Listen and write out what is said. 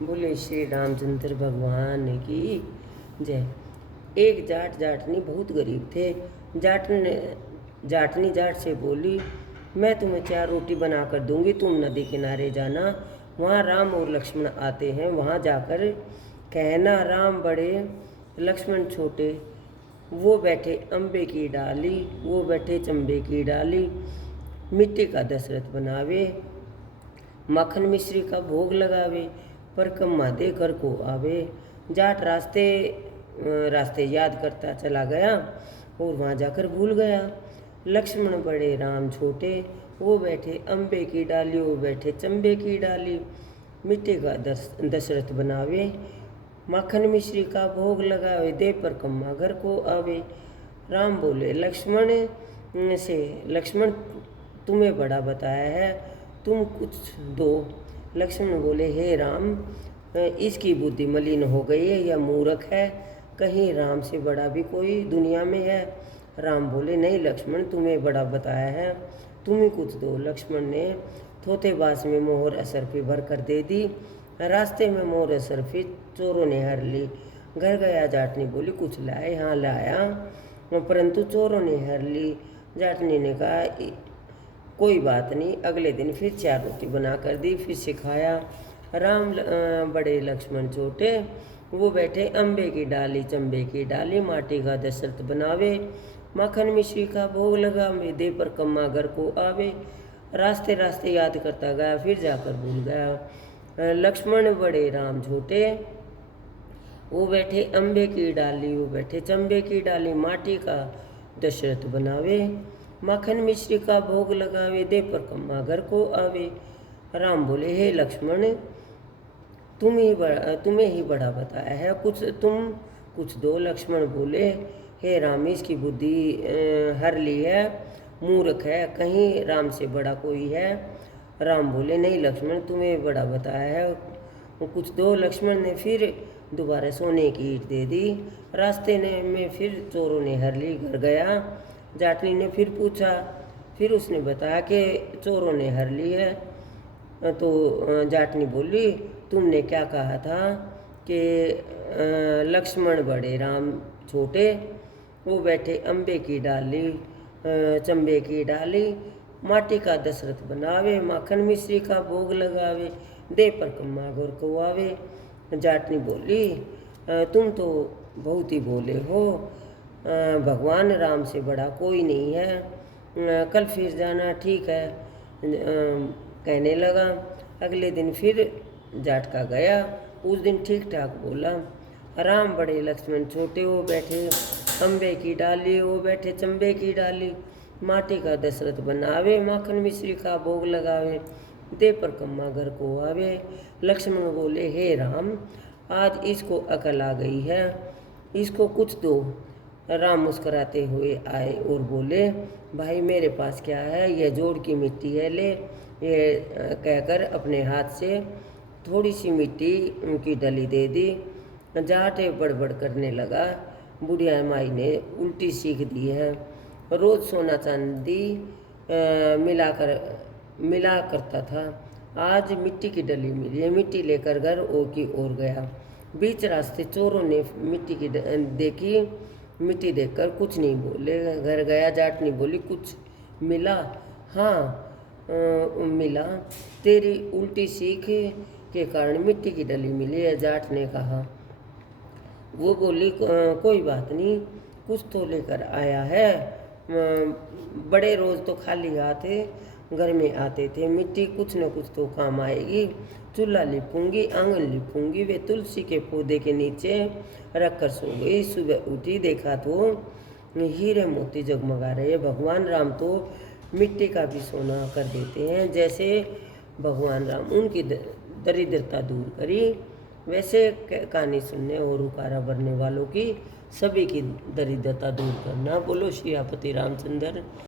बोले श्री रामचंद्र भगवान की जय। एक जाटनी बहुत गरीब थे। जाटनी जाट से बोली, मैं तुम्हें 4 रोटी बना कर दूंगी, तुम नदी किनारे जाना, वहाँ राम और लक्ष्मण आते हैं, वहाँ जाकर कहना राम बड़े लक्ष्मण छोटे, वो बैठे अम्बे की डाली, वो बैठे चंबे की डाली, मिट्टी का दशरथ बनावे, माखन मिश्री का भोग लगावे, पर कम्मा दे घर को आवे। जाट रास्ते याद करता चला गया और वहाँ जाकर भूल गया। लक्ष्मण बड़े राम छोटे, वो बैठे अम्बे की डाली, वो बैठे चंबे की डाली, मिट्टी का दशरथ बनावे, माखन मिश्री का भोग लगावे, दे पर कम्मा घर को आवे। राम बोले लक्ष्मण तुम्हें बड़ा बताया है, तुम कुछ दो। लक्ष्मण बोले, हे राम, इसकी बुद्धि मलिन हो गई है, यह मूर्ख है, कहीं राम से बड़ा भी कोई दुनिया में है। राम बोले, नहीं लक्ष्मण, तुम्हें बड़ा बताया है, तुम ही कुछ दो। लक्ष्मण ने थोथे बास में मोहर असरफी भर कर दे दी। रास्ते में मोहर असरफी चोरों ने हर ली। घर गया जाटनी बोली, कुछ लाए? हाँ लाया, परंतु चोरों ने हर ली। जाटनी ने कहा, कोई बात नहीं। अगले दिन फिर 4 रोटी बना कर दी, फिर सिखाया। राम बड़े लक्ष्मण छोटे, वो बैठे अम्बे की डाली, चंबे की डाली, माटी का दशरथ बनावे, माखन मिश्री का भोग लगावे, दे पर कम्मा घर को आवे। रास्ते रास्ते याद करता गया, फिर जाकर भूल गया। लक्ष्मण बड़े राम छोटे, वो बैठे अम्बे की डाली, वो बैठे चंबे की डाली, माटी का दशरथ बनावे, माखन मिश्री का भोग लगावे, दे पर कम्मा घर को आवे। राम बोले, हे लक्ष्मण, तुम्हें ही बड़ा बताया है, तुम कुछ दो। लक्ष्मण बोले, हे राम, इसकी बुद्धि हर ली है, मूर्ख है, कहीं राम से बड़ा कोई है। राम बोले, नहीं लक्ष्मण, तुम्हें बड़ा बताया है, कुछ दो। लक्ष्मण ने फिर दोबारा सोने की ईंट दे दी। रास्ते में फिर चोरों ने हर ली। घर गया, जाटनी ने फिर पूछा, फिर उसने बताया कि चोरों ने हर ली है। तो जाटनी बोली, तुमने क्या कहा था कि लक्ष्मण बड़े राम छोटे, वो बैठे अम्बे की डाली, चंबे की डाली, माटी का दशरथ बनावे, माखन मिश्री का भोग लगावे, दे पर कम्मा घर को आवे। जाटनी बोली, तुम तो बहुत ही बोले हो, भगवान राम से बड़ा कोई नहीं है, कल फिर जाना, ठीक है। कहने लगा। अगले दिन फिर जाटका गया, उस दिन ठीक ठाक बोला। राम बड़े लक्ष्मण छोटे, वो बैठे अम्बे की डाली, वो बैठे चंबे की डाली, माटी का दशरथ बनावे, माखन मिश्री का भोग लगावे, दे पर कम्मा घर को आवे। लक्ष्मण बोले, हे राम, आज इसको अकल आ गई है, इसको कुछ दो। राम मुस्कुराते हुए आए और बोले, भाई मेरे पास क्या है, यह जोड़ की मिट्टी है, ले। ये कहकर अपने हाथ से थोड़ी सी मिट्टी की डली दे दी। जाटे बड़बड़ करने लगा, बुढ़िया माई ने उल्टी सीख दी है, रोज़ सोना चांदी मिला करता था, आज मिट्टी की डली मिली है, मिट्टी लेकर घर की ओर गया। बीच रास्ते चोरों ने मिट्टी की देखी, मिट्टी देखकर कुछ नहीं बोले। घर गया, जाटनी बोली, कुछ मिला? हाँ मिला, तेरी उल्टी सीख के कारण मिट्टी की डली मिली है। जाट ने कहा। वो बोली, कोई बात नहीं, कुछ तो लेकर आया है, बड़े रोज़ तो खाली आते घर में आते थे, मिट्टी कुछ न कुछ तो काम आएगी। चूल्हा लिपूंगी, आंगन लिपूंगी। वे तुलसी के पौधे के नीचे रखकर सो गई। सुबह उठी, देखा तो हीरे मोती जगमगा रहे। भगवान राम तो मिट्टी का भी सोना कर देते हैं। जैसे भगवान राम उनकी दरिद्रता दूर करी, वैसे कहानी सुनने और हुकारा भरने वालों की सभी की दरिद्रता दूर करना। बोलो श्री आपति रामचंद्र।